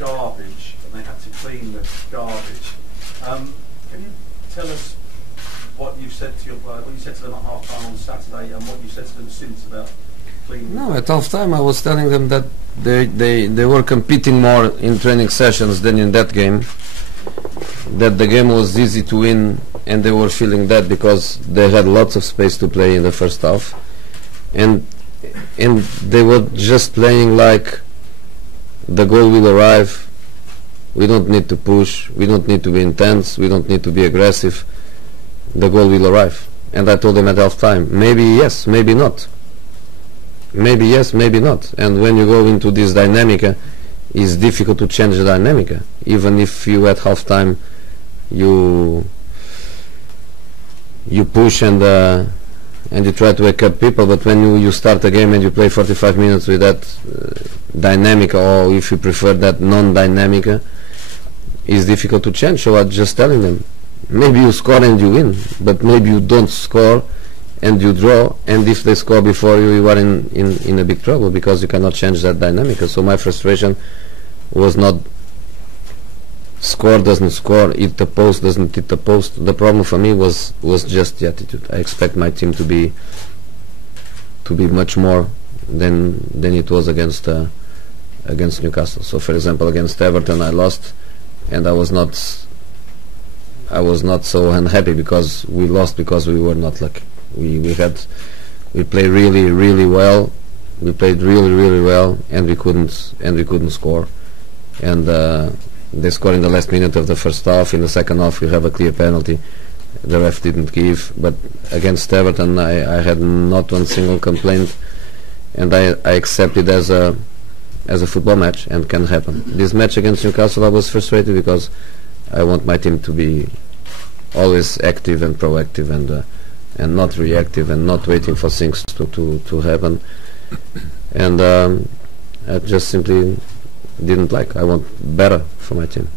garbage and they had to clean the garbage. Can you tell us what you said to what you said to them at half time on Saturday and what you said to them since about cleaning? No, at half time I was telling them that they were competing more in training sessions than in that game. That the game was easy to win, and they were feeling that because they had lots of space to play in the first half, and they were just playing like the goal will arrive. We don't need to push, we don't need to be intense, we don't need to be aggressive. The goal will arrive. And I told them at half time, maybe yes, maybe not. Maybe yes, maybe not. And when you go into this dynamic, it's difficult to change the dynamic. Even if you at half time you push and you try to wake up people, but when you start a game and you play 45 minutes with that dynamic, or if you prefer that non-dynamic, it's difficult to change. So I'm just telling them, maybe you score and you win, but maybe you don't score and you draw, and if they score before you, you are in a big trouble because you cannot change that dynamic. So my frustration was not score doesn't score, hit the post doesn't hit the post. The problem for me was just the attitude. I expect my team to be much more than it was against Newcastle. So for example, against Everton I lost, and I was not so unhappy because we lost because we were not lucky. We played really well. We played really well, and we couldn't score. And they scored in the last minute of the first half. In the second half, we have a clear penalty. The ref didn't give. But against Everton, I had not one single complaint, and I accept it as a football match, and can happen. This match against Newcastle, I was frustrated because I want my team to be always active and proactive, and not reactive, and not waiting for things to happen. And I just simply didn't like. I want better for my team.